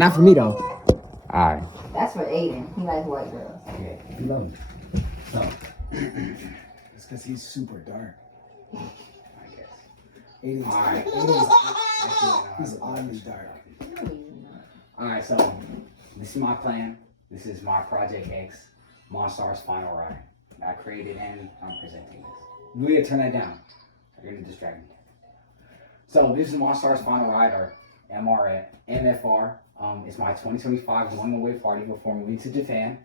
Not for me though. Alright. That's for Aiden. He likes white girls. Okay. You love me. So. It's because he's super dark. I guess. Aiden's, Alright. he's oddly dark. Alright, so this is my plan. This is my Project X Monstars Final Ride. I created and I'm presenting this. You need to turn that down. You're gonna distract me. So this is Monstars Final Ride, or MFR. It's my 2025 going away party before moving to Japan.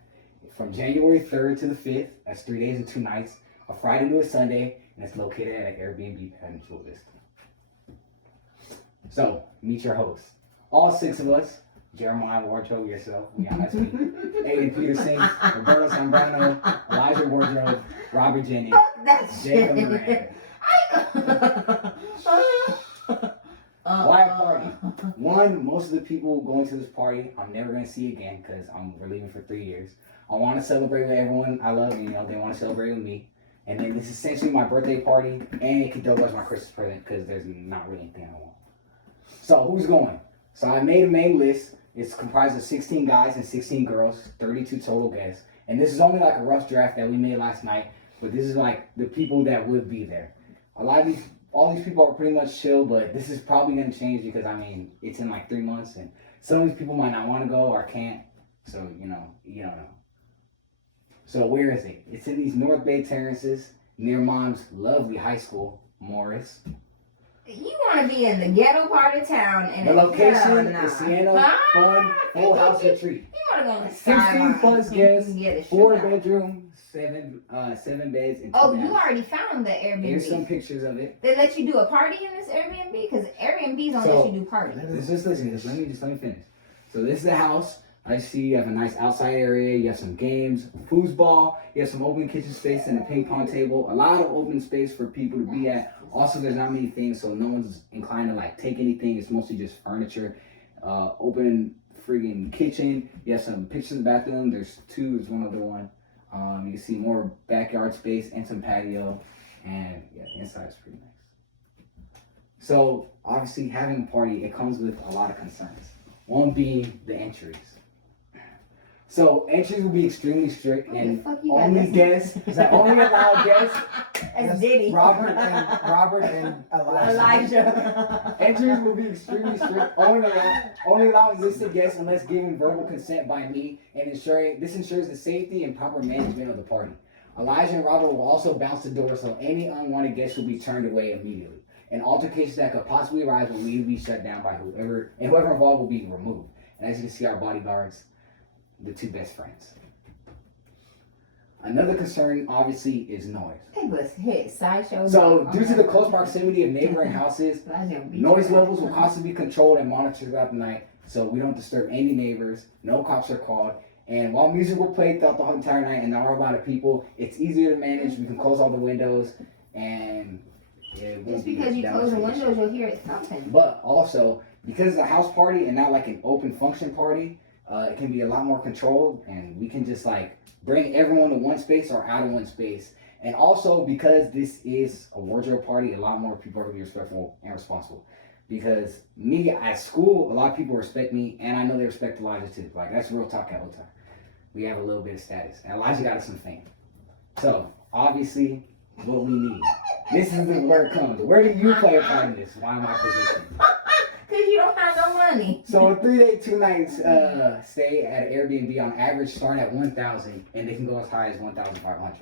From January 3rd to the 5th. That's 3 days and 2 nights. A Friday to a Sunday, and it's located at an Airbnb pad in Chula Vista. So meet your hosts. All 6 of us. Jeremiah Wardrobe, yourself, Liana Tweet, Aiden Peterson, Roberto Zambrano, Elijah Wardrobe, Robert Jennings, Jacob Moran. Why a party? One, most of the people going to this party I'm never going to see again because we're leaving for 3 years. I want to celebrate with everyone I love, they want to celebrate with me. And then this is essentially my birthday party, and it could double as my Christmas present because there's not really anything I want. So who's going? So I made a main list. It's comprised of 16 guys and 16 girls, 32 total guests. And this is only like a rough draft that we made last night, but this is like the people that would be there. All these people are pretty much chill, but this is probably going to change because, it's in like 3 months, and some of these people might not want to go or can't. So, you don't know. So where is it? It's in these North Bay terraces near Mom's lovely high school, Morris. You want to be in the ghetto part of town, and The location is Sienna Fun Full House Retreat. You want to go on the 16 plus guests, get a 4 shootout. bedroom, 7 beds, and 2 Oh, baths. you already found the Airbnb. Here's some pictures of it. They let you do a party in this Airbnb? Because Airbnbs don't let you do parties. Just listen. Let me finish. So this is the house. I see you have a nice outside area. You have some games, foosball. You have some open kitchen space and a ping pong table. A lot of open space for people to be at. Also, there's not many things, so no one's inclined to take anything. It's mostly just furniture. Open friggin' kitchen. You have some pictures of the bathroom. There's 2. There's one other one. You can see more backyard space and some patio. And yeah, the inside is pretty nice. So obviously, having a party, it comes with a lot of concerns. One being the entries. So entries will be extremely strict, and only allowed guests. As Diddy. Robert and Elijah. Entries will be extremely strict. Only allow existing guests unless given verbal consent by me, and this ensures the safety and proper management of the party. Elijah and Robert will also bounce the door, so any unwanted guests will be turned away immediately. And altercations that could possibly arise will need to be shut down by whoever involved will be removed. And as you can see, our bodyguards, the 2 best friends. Another concern, obviously, is noise. It was hit sideshow. So, due to the close proximity of neighboring houses, noise levels will constantly be controlled and monitored throughout the night, so we don't disturb any neighbors. No cops are called. And while music will play throughout the entire night and there are a lot of people, it's easier to manage. We can close all the windows, and just because you close the windows, you'll hear it thumping. But also, because it's a house party and not like an open function party, it can be a lot more controlled, and we can just bring everyone to one space or out of one space. And also, because this is a wardrobe party, a lot more people are going to be respectful and responsible. Because me at school, a lot of people respect me, and I know they respect Elijah too. That's real talk at time. We have a little bit of status, and Elijah got us some fame. So obviously, what we need. This is where it comes. Where do you play a part in this? Why am I positioning? Because you don't have no money. So a 3-day, 2 nights stay at Airbnb on average start at $1,000, and they can go as high as $1,500.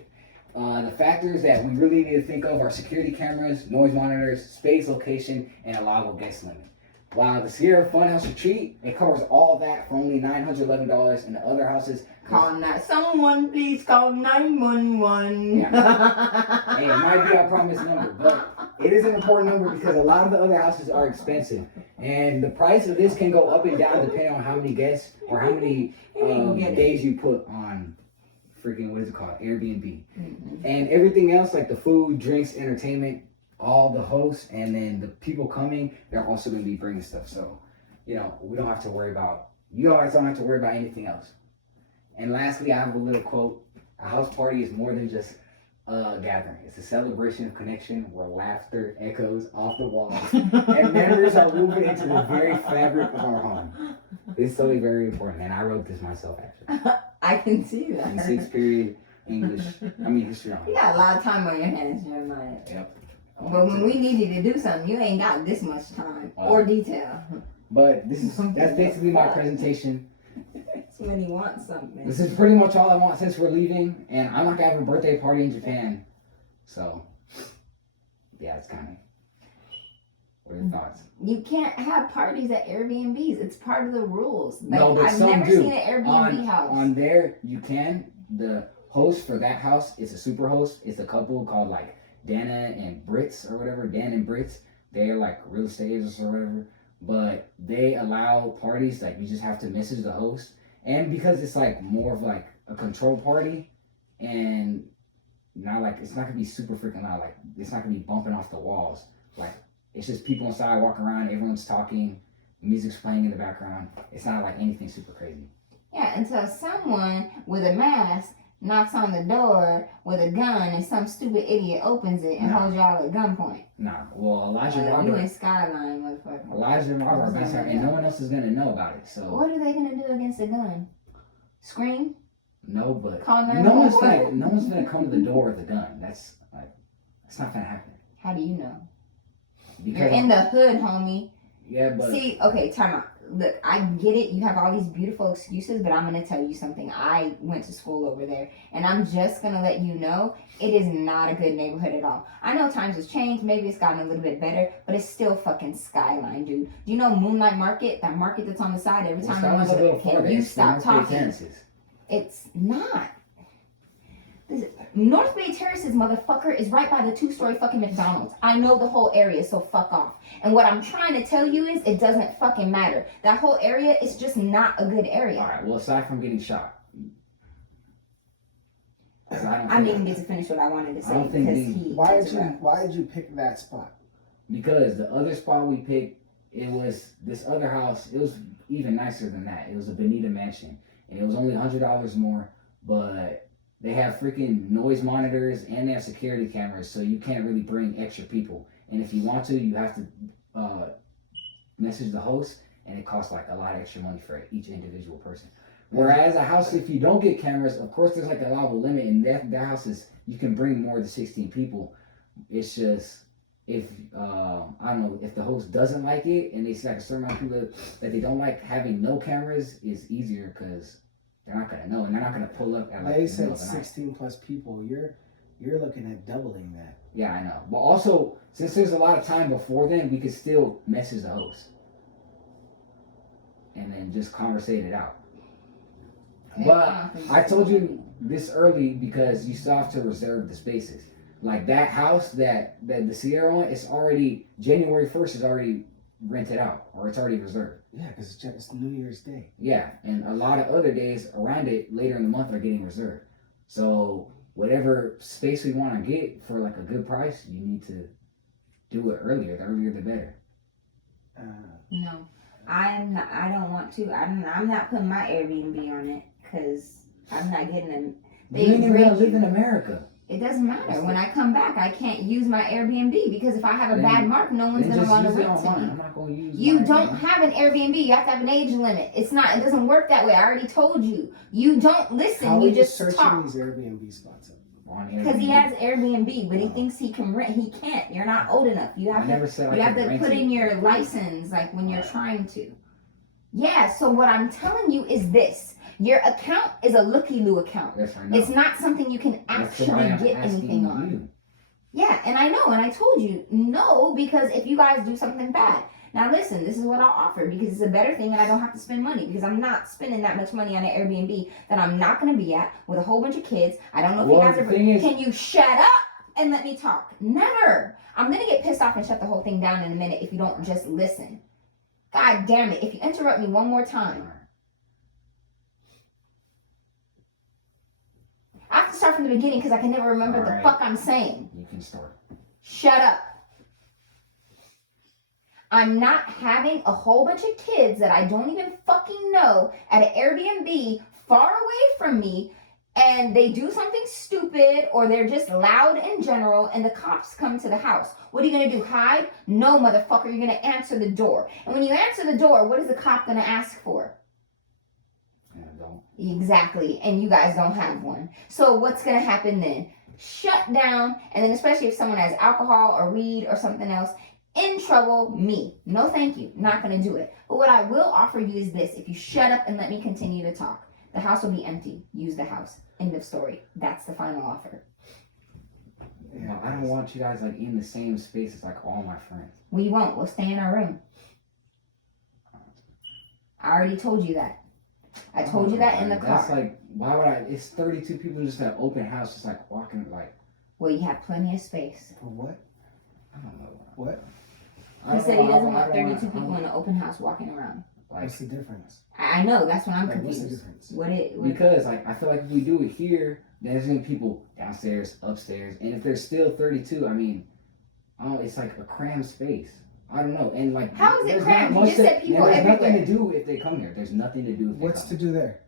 The factors that we really need to think of are security cameras, noise monitors, space, location, and allowable guest limit. While the Sierra Funhouse Retreat, it covers all of that for only $911, and the other houses. Someone please call 911. Yeah. Hey, it might be our promised number, but it is an important number because a lot of the other houses are expensive. And the price of this can go up and down depending on how many guests or how many days you put on Airbnb. Mm-hmm. And everything else, like the food, drinks, entertainment, all the hosts, and then the people coming, they're also going to be bringing stuff. So, we don't have to worry about, you guys don't have to worry about anything else. And lastly, I have a little quote. A house party is more than just a gathering. It's a celebration of connection where laughter echoes off the walls and memories are woven into the very fabric of our home. It's totally very important, and I wrote this myself actually. I can see that. In 6th period English, history on. You got a lot of time on your hands, Jeremiah. Yep. But when we need you to do something, you ain't got this much time or detail. But that's basically my presentation. That's when he wants something. This is pretty much all I want since we're leaving, and I'm not gonna have a birthday party in Japan. So, yeah, it's kind of. What are your thoughts? You can't have parties at Airbnbs. It's part of the rules. Like, No, but I've some never do. seen an Airbnb house. On there, you can. The host for that house is a super host. It's a couple called like Dana and Brits or whatever. Dan and Brits. They're like real estate agents or whatever. But they allow parties, like you just have to message the host. And because it's like more of like a control party, and not like, it's not gonna be super freaking loud. Like, it's not gonna be bumping off the walls. Like, it's just people inside walking around, everyone's talking, music's playing in the background. It's not like anything super crazy. Yeah, until someone with a mask knocks on the door with a gun and some stupid idiot opens it and holds y'all at gunpoint. Nah, well, Elijah You Robert, in Skyline, motherfucker. Elijah and Robert are best friends, and no one else is gonna know about it. So What are they gonna do against a gun? Scream? no, but Call no one's 911? gonna come to the door with a gun. That's not gonna happen. How do you know? Because You're in the hood, homie. yeah, but See, okay, time out. Look, I get it. You have all these beautiful excuses, but I'm going to tell you something. I went to school over there, and I'm just going to let you know it is not a good neighborhood at all. I know times has changed. Maybe it's gotten a little bit better, but it's still fucking Skyline, dude. Do you know Moonlight Market? That market that's on the side every time I Skyline's a little can farther. you It's stop North Bay talking? Terraces. It's not. North Bay Terraces, motherfucker, is right by the 2-story fucking McDonald's. I know the whole area, so fuck off. And what I'm trying to tell you is it doesn't fucking matter. That whole area is just not a good area. Alright, well, aside from getting shot. I didn't even get to finish what I wanted to say I don't think because we- he. Why did you pick that spot? Because the other spot we picked, it was this other house. It was even nicer than that. It was a Bonita mansion, and it was only $100 more. But they have freaking noise monitors and they have security cameras, so you can't really bring extra people. And if you want to, you have to message the host, and it costs like a lot of extra money for each individual person. Whereas a house, if you don't get cameras, of course there's like a allowable limit, and that house is you can bring more than 16 people. It's just if I don't know, if the host doesn't like it and they see like a certain amount of people that they don't like, having no cameras is easier because they're not gonna know, and they're not gonna pull up at like They the middle said of the night. 16 plus people. You're looking at doubling that. Yeah, I know. But also, since there's a lot of time before then, we could still message the host and then just conversate it out. But I told you this early because you still have to reserve the spaces. Like that house that the Sierra one, it's already January 1st is already rented out, or it's already reserved. Yeah, because it's New Year's Day. Yeah, and a lot of other days around it later in the month are getting reserved. So whatever space we want to get for like a good price, you need to do it earlier. The earlier the better. No, I don't want to. I'm not putting my Airbnb on it because I'm not getting them. You ain't even gonna live in America. It doesn't matter. When I come back, I can't use my Airbnb because if I have a Then- bad mark, no one's Then gonna just want to use it rent to online. me. I'm not gonna use. You my don't Airbnb. have an Airbnb. You have to have an age limit. It doesn't work that way. I already told you. You don't listen. How are you you just searching talk. these Airbnb spots up? On Because he Airbnb. has Airbnb, but he Oh. thinks he can rent. He can't. You're not old enough. You I have never said I you have could to rent put it. in your license, like when you're trying to. Yeah. So what I'm telling you is this: your account is a looky-loo account. Yes, I know. It's not something you can That's why actually I'm get asking anything on. you. Yeah, and I know, and I told you no because if you guys do something bad. Now listen, this is what I'll offer because it's a better thing and I don't have to spend money because I'm not spending that much money on an Airbnb that I'm not going to be at with a whole bunch of kids. I don't know if Well, you guys the ever... thing is- Can you shut up and let me talk? Never. I'm going to get pissed off and shut the whole thing down in a minute if you don't just listen. God damn it. If you interrupt me one more time. I have to start from the beginning because I can never remember All the right. fuck I'm saying. You can start. Shut up. I'm not having a whole bunch of kids that I don't even fucking know at an Airbnb far away from me and they do something stupid or they're just loud in general and the cops come to the house. What are you going to do? Hide? No, motherfucker, you're going to answer the door. And when you answer the door, what is the cop going to ask for? Yeah, don't. Exactly. And you guys don't have one. So what's going to happen then? Shut down. And then especially if someone has alcohol or weed or something else, in trouble, me. No thank you. Not going to do it. But what I will offer you is this. If you shut up and let me continue to talk, the house will be empty. Use the house. End of story. That's the final offer. No, I don't want you guys like in the same space as like all my friends. We won't. We'll stay in our room. I already told you that. I told you that in the car. That's like, why would I? It's 32 people in just an open house, just like walking like. Well, you have plenty of space. For what? I don't know. What? He said he doesn't want 32 people in an open house walking around. Like, What's the difference? I know. That's what I'm Like, what's the confused. difference? What because like I feel like if we do it here, there's gonna be people downstairs, upstairs, and if there's still 32, I mean, it's like a crammed space. I don't know, and like How is it there's crammed? not You much just said people there's everywhere. nothing to do if they come here. There's nothing to do. If they What's come. to do there?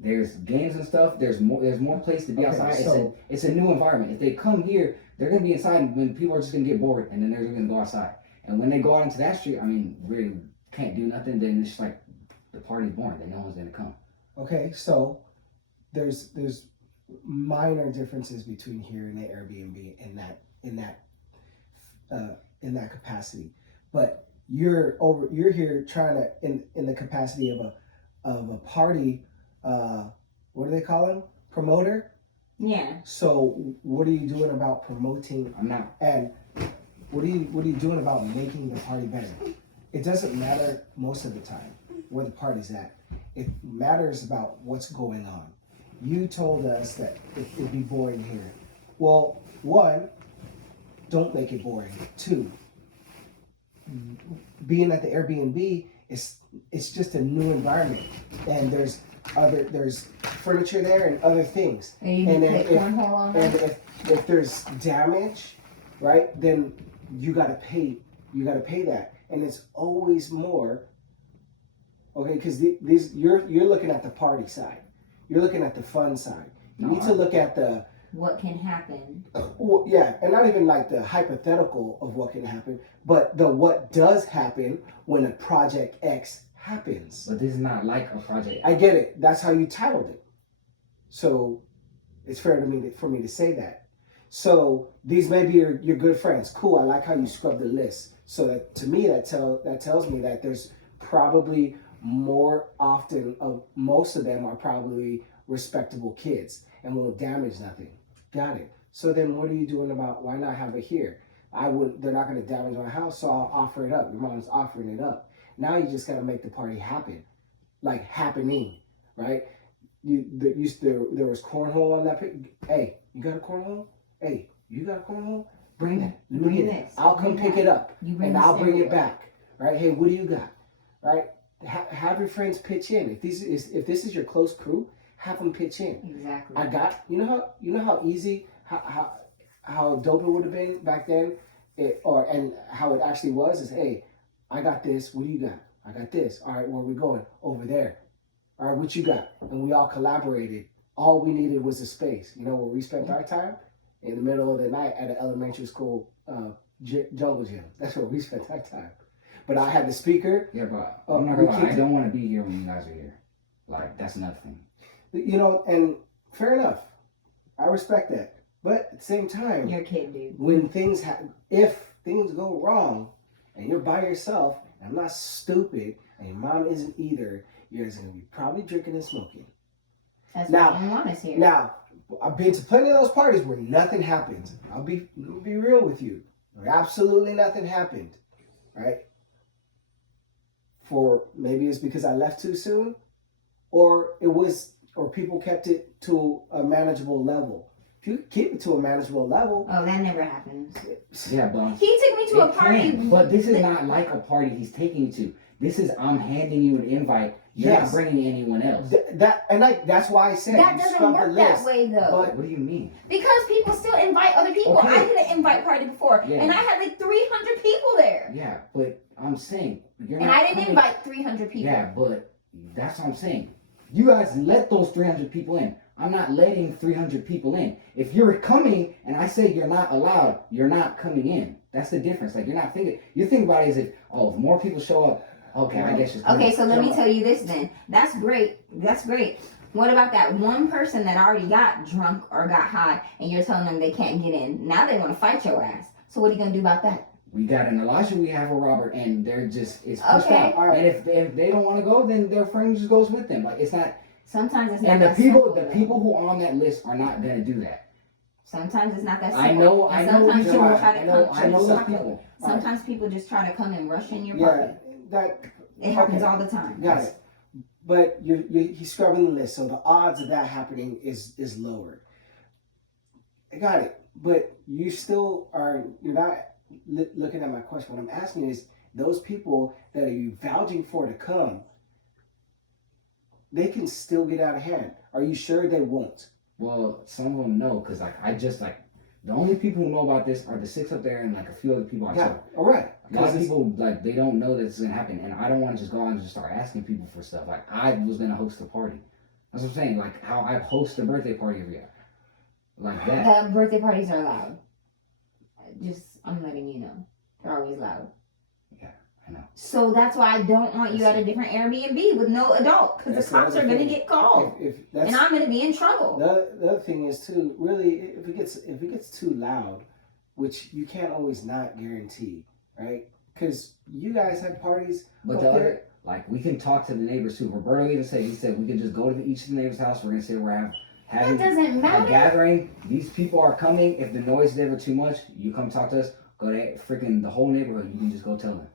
There's games and stuff. There's more place to be Okay, outside. so- It's a new environment. If they come here, they're gonna be inside, and when people are just gonna get bored, and then they're gonna go outside. And when they go out into that street, I mean, we can't do nothing. Then it's just like the party's boring. Then no one's gonna come. Okay, so there's minor differences between here and the Airbnb in that capacity, but you're here trying to in the capacity of a party. What do they call him? Promoter. Yeah. So what are you doing about promoting? I'm not. And what are you doing about making the party better? It doesn't matter most of the time where the party's at. It matters about what's going on. You told us that it'd be boring here. Well, one, don't make it boring. Two, being at the Airbnb it's just a new environment, and there's furniture there and other things. And you And can then play cornhole on And that? if there's damage, right, then you gotta pay that, and it's always more. Okay, because you're looking at the party side, you're looking at the fun side. You need to look at the What can happen? well, yeah, and not even like the hypothetical of what can happen, but the what does happen when a project X happens. But this is not like a project. I get it. That's how you titled it. So it's fair to me for me to say that. So these may be your good friends. Cool. I like how you scrub the list. So that to me that tells me that there's probably more often of most of them are probably respectable kids and will damage nothing. Got it. So then what are you doing about why not have it here? They're not going to damage my house, so I'll offer it up. Your mom's offering it up. Now you just got to make the party happen, like happening, right? There was cornhole on that. Hey, you got a cornhole? Hey, you got a cornhole? Bring that. Let me Bring get it. this. I'll come Bring pick that. it up, You bring and the I'll bring it stereo. back, right? Hey, what do you got, right? Have your friends pitch in. If this is your close crew, have them pitch in. Exactly. I got you know how easy how dope it would have been back then, and how it actually was is, hey, I got this. What do you got? I got this. All right, where are we going? Over there. All right, what you got? And we all collaborated. All we needed was a space. You know where we spent our time? In the middle of the night at an elementary school jungle gym. That's where we spent our time. But I had the speaker. Yeah, but Oh, I'm not we gonna lie. can't- I don't want to be here when you guys are here. Like that's nothing. You know, and fair enough. I respect that. But at the same time, You're a kid, dude. when if things go wrong and you're by yourself, and I'm not stupid, and your mom isn't either, you're just gonna be probably drinking and smoking. That's Now- what you want us here. Now, I've been to plenty of those parties where nothing happens. I'll be real with you. Absolutely nothing happened, right? For maybe it's because I left too soon, or people kept it to a manageable level. If you keep it to a manageable level, Oh, that never happens. Yeah, but He took me to a it party. can, but this is not like a party he's taking you to. This is I'm handing you an invite. You're Yes. not bringing anyone else. that's why I said That you doesn't scrub the work list. that way, though. But What do you mean? Because people still invite other people. Okay. I did an invite party before, Yeah. and I had like 300 people there. Yeah, but I'm saying you're And not. I didn't coming- invite 300 people. Yeah, but that's what I'm saying. You guys let those 300 people in. I'm not letting 300 people in. If you're coming and I say you're not allowed, you're not coming in. That's the difference. Like, you're not thinking. You think about it as if, oh, if more people show up, okay, I guess just come Okay, in. so let me tell you this then. That's great. That's great. What about that one person that already got drunk or got high and you're telling them they can't get in? Now they want to fight your ass. So what are you going to do about that? We got an Elijah, we have a Robert, and they're just, it's pushed Okay. out. And if they don't want to go, then their friend just goes with them. Like, it's not. Sometimes it's not And the that people, simple, the though. people who are on that list are not gonna do that. Sometimes it's not that simple. I know. And I know. sometimes people I try to know. come I know to those the people. Sometimes people just try to come and rush in your Yeah, pocket. that It happens okay. all the time. got it. But he's scrubbing the list, so the odds of that happening is lower. I got it. But you still are. You're not looking at my question. What I'm asking is, those people that are you vouching for to come, they can still get out of hand. Are you sure they won't? Well, some of them know, cause like the only people who know about this are the 6 up there and like a few other people I Yeah. saw. All right. A lot of people like they don't know that this is gonna happen, and I don't want to just go out and just start asking people for stuff. Like, I was gonna host a party. That's what I'm saying. Like how I host a birthday party every year, like that. The birthday parties are loud. I'm letting you know. They're always loud. Yeah, I know. So that's why I don't want you at a different Airbnb with no adult, because the That's the cops other are going to thing. get called. If that's And I'm going to be in trouble. the other thing is too, really, if it gets too loud, which you can't always not guarantee, right? Because you guys have parties. But up the there. other, like, we can talk to the neighbors too. Roberto even said, he said we can just go to each of the neighbors' house. We're gonna say we're having That doesn't a matter. gathering. These people are coming. If the noise is ever too much, you come talk to us. Go to freaking the whole neighborhood. You can just go tell them.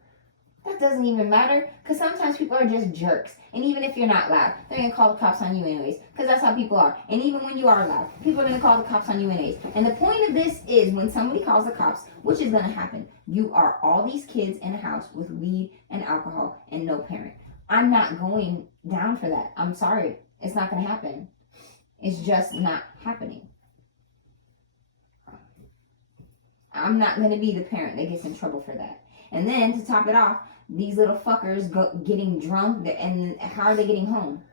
That doesn't even matter, because sometimes people are just jerks. And even if you're not loud, they're going to call the cops on you anyways, because that's how people are. And even when you are loud, people are going to call the cops on you anyways. And the point of this is, when somebody calls the cops, which is going to happen, you are all these kids in a house with weed and alcohol and no parent. I'm not going down for that. I'm sorry. It's not going to happen. It's just not happening. I'm not going to be the parent that gets in trouble for that. And then, to top it off, these little fuckers getting drunk, and how are they getting home?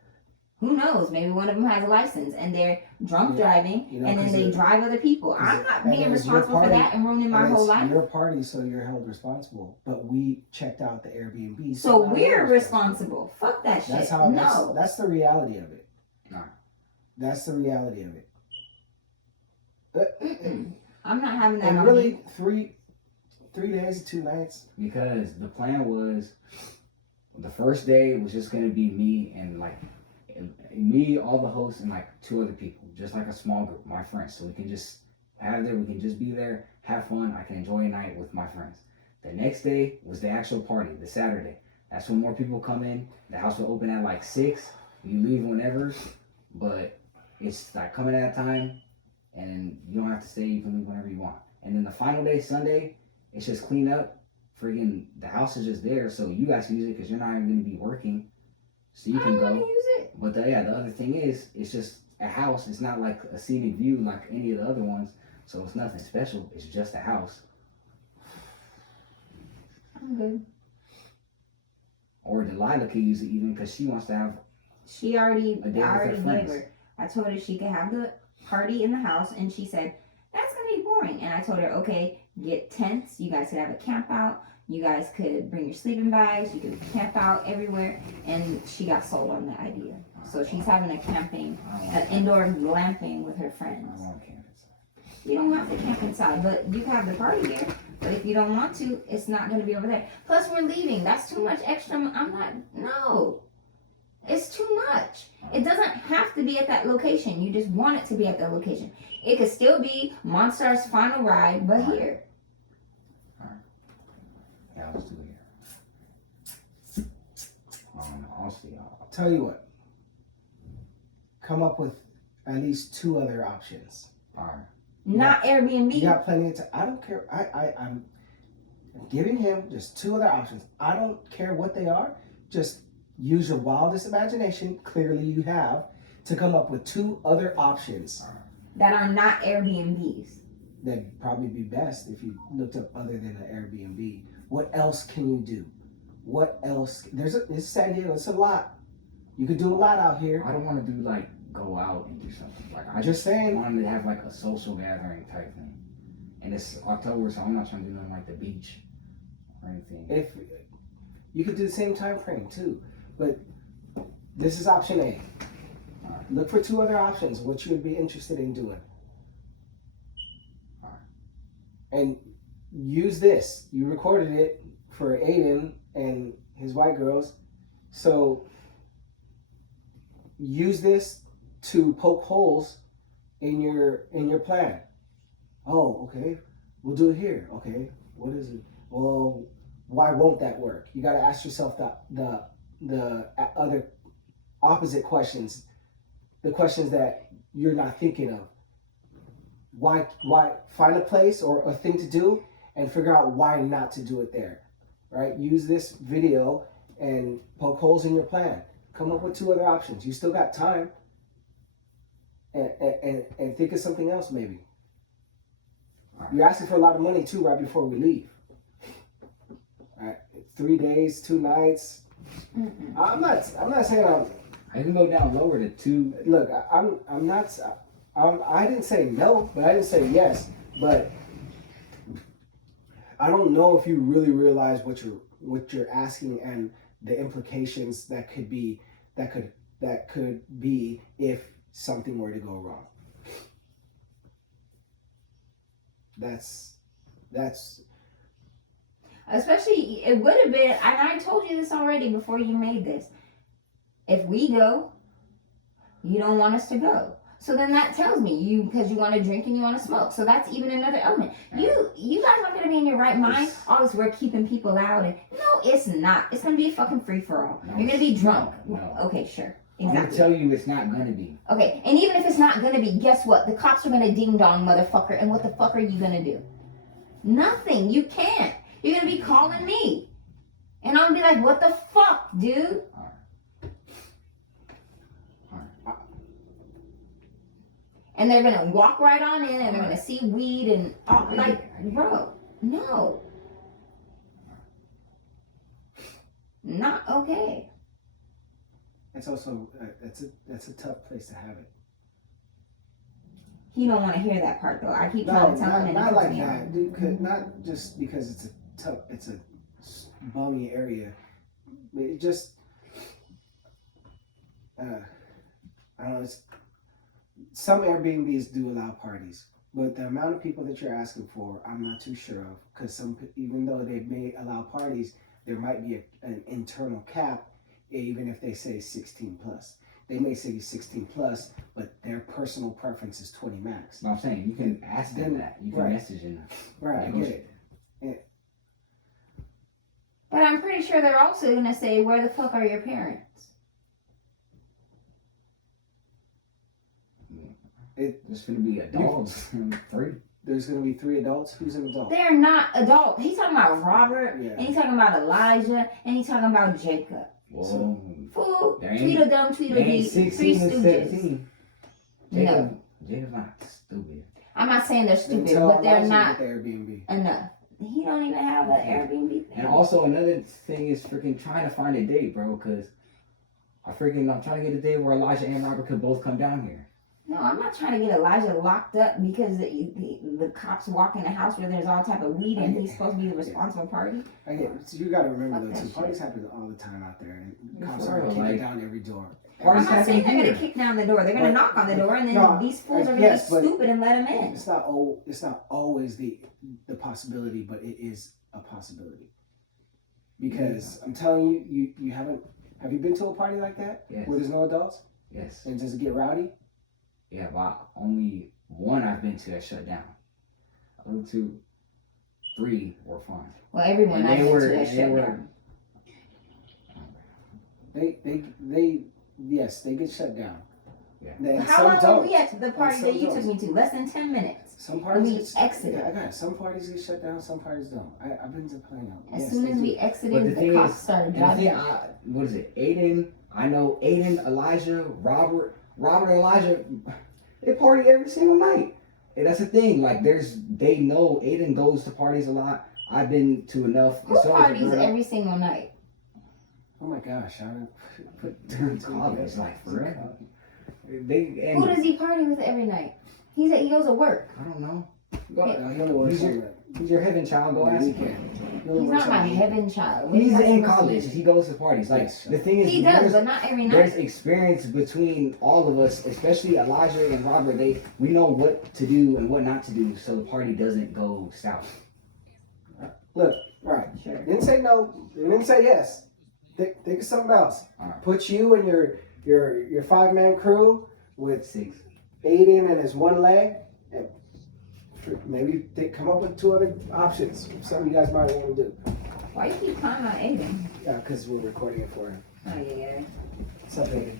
Who knows? Maybe one of them has a license and they're drunk driving, you know, and then 'cause they drive other people. I'm not being responsible for that and ruining my And whole it's life. your party, so you're held responsible. But we checked out the Airbnb. So now we're you're responsible. Fuck that shit. That's how. No. That's the reality of it. Nah. That's the reality of it. Mm-mm. I'm not having that And on really, me. 3 days, 2 nights. Because the plan was, the first day was just gonna be me and like me, all the hosts, and like 2 other people, just like a small group, my friends. So we can just we can just be there, have fun. I can enjoy a night with my friends. The next day was the actual party, the Saturday. That's when more people come in. The house will open at like 6. You leave whenever, but it's like coming at a time, and you don't have to stay. You can leave whenever you want. And then the final day, Sunday, it's just clean up. Friggin' the house is just there, so you guys can use it because you're not even going to be working, so you I can don't want to go. use it. But the other thing is, it's just a house. It's not like a scenic view like any of the other ones, so it's nothing special. It's just a house. I'm good. Or Delilah could use it even because she wants to have. She already, A day with I her already gave friends. her. I told her she could have the party in the house, and she said, that's going to be boring. And I told her, okay, get tents. You guys could have a camp out. You guys could bring your sleeping bags. You could camp out everywhere. And she got sold on the idea. So she's having a camping, an indoor glamping with her I friends. don't want campus. You don't have to camp inside, but you can have the party here. But if you don't want to, it's not going to be over there. Plus, we're leaving. That's too much extra. No. It's too much. It doesn't have to be at that location. You just want it to be at that location. It could still be Monstar's final ride, but here. Yeah, let's do it here. I'll see y'all. Tell you what. Come up with at least 2 other options. All right. Not Airbnb. You got plenty of time. I don't care. I'm giving him just 2 other options. I don't care what they are. Just use your wildest imagination. Clearly, you have to come up with 2 other options. That are not Airbnbs. That'd probably be best if you looked up other than an Airbnb. What else can you do? What else? It's San Diego. It's a lot. You could do a lot out here. I don't want to do like go out and do something. Like I I'm just saying. wanted to have like a social gathering type thing. And it's October, so I'm not trying to do nothing like the beach or anything. If you could do the same time frame too, but this is option A. Alright. Look for 2 other options. What you would be interested in doing, Alright. and use this. You recorded it for Aiden and his white girls, so use this to poke holes in your plan. Oh, okay, we'll do it here. Okay, what is it? Well, why won't that work? You got to ask yourself the other opposite questions, the questions that you're not thinking of. Why find a place or a thing to do and figure out why not to do it there, right? Use this video and poke holes in your plan. Come up with 2 other options. You still got time, and think of something else maybe. You're asking for a lot of money too right before we leave. All right, 3 days, 2 nights. I'm not saying I can go down lower to 2. Look, I'm not. I didn't say no, but I didn't say yes. But I don't know if you really realize what you're asking and the implications that could be if something were to go wrong. That's Especially, it would have been, and I told you this already before you made this. If we go, you don't want us to go. So then that tells me because you want to drink and you want to smoke. So that's even another element. You guys aren't going to be in your right mind. All this, we're keeping people out. And no, it's not. It's going to be a fucking free-for-all. No, You're going to be drunk. No. Okay, sure. I'm gonna Exactly. tell you it's not gonna be. Okay, and even if it's not going to be, guess what? The cops are going to ding-dong, motherfucker. And what the fuck are you going to do? Nothing. You can't. You're going to be calling me. And I'm going to be like, what the fuck, dude? And they're gonna walk right on in, and they're gonna see weed and bro, no, not okay. It's also that's a tough place to have it. He don't want to hear that part though. I keep trying to tell him, not like that, dude. Not just because it's a bummy area, but it just I don't know. Some Airbnbs do allow parties, but the amount of people that you're asking for, I'm not too sure of. Because even though they may allow parties, there might be an internal cap, even if they say 16 plus. They may say 16 plus, but their personal preference is 20 max. No, I'm saying you can ask them that. You can message them. Right, I get it. But I'm pretty sure they're also gonna say, "Where the fuck are your parents?" There's gonna be adults. 3. There's gonna be 3 adults. Who's an adult? They're not adult. He's talking about Robert, Yeah. and he's talking about Elijah, and he's talking about Jacob. Whoa. Fool, There ain't- Tweedledum, They Tweedledee, ain't 16 Three and Stooges. 17. No, Jacob's not stupid. I'm not saying they're Then stupid, tell but they're Elijah not to get the Airbnb. enough. He don't even have an Airbnb thing. And also another thing is freaking trying to find a date, bro. Cause I'm trying to get a date where Elijah and Robert could both come down here. No, I'm not trying to get Elijah locked up because the cops walk in a house where there's all type of weed and he's supposed to be the responsible party. I get it. So you got to remember Fuck though, that too. shit. Parties happen all the time out there, and Yeah, cops for are real, kicking like- down every door. I'm Parties not saying happen they're here. gonna kick down the door. They're gonna But- knock on the door, and then No, these fools are gonna yes, be but- stupid and let them in. It's not always the possibility, but it is a possibility. Because I'm telling you, you have you been to a party like that Yes. where there's no adults Yes. and does it get rowdy? Yeah, but only one I've been to that shut down. Other 2, 3 were fine. Well, everyone And I they went were- to that and they shut were- down. Yes, they get shut down. Yeah. Then How some long were don't. we at the party some that you don't. took me to? Less than 10 minutes. Some parties we get exited. Yeah, I got it. Some parties get shut down. Some parties don't. I've been to plenty of them. As Yes, soon they as do. we But the exited, the thing cops is- started And the driving. thing, what is it? I know Aiden, Elijah, Robert and Elijah, they party every single night. And that's the thing. Like, they know Aiden goes to parties a lot. I've been to enough. Who And so has parties Roberta. every single night? Oh my gosh, I During college, like, for real. And Who does he party with every night? He said he goes to work. I don't know. He only works He's your- on the He's your heaven child. Go ask him. weekend. He only He's works not on my the heaven child. What He's is that in supposed to college. do? He goes to parties. Like Yes. the thing is, He does, there's- but not every there's night. experience between all of us, especially Elijah and Robert. We know what to do and what not to do, so the party doesn't go south. Look, right. Sure. Didn't say no. Didn't say yes. Think of something else. Alright. Put you and your 5-man crew with 6. Aiden and his one leg, and maybe come up with 2 other options. Something you guys might want to do. Why you keep calling out Aiden? Yeah, because we're recording it for him. Oh yeah. What's up, Aiden?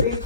See?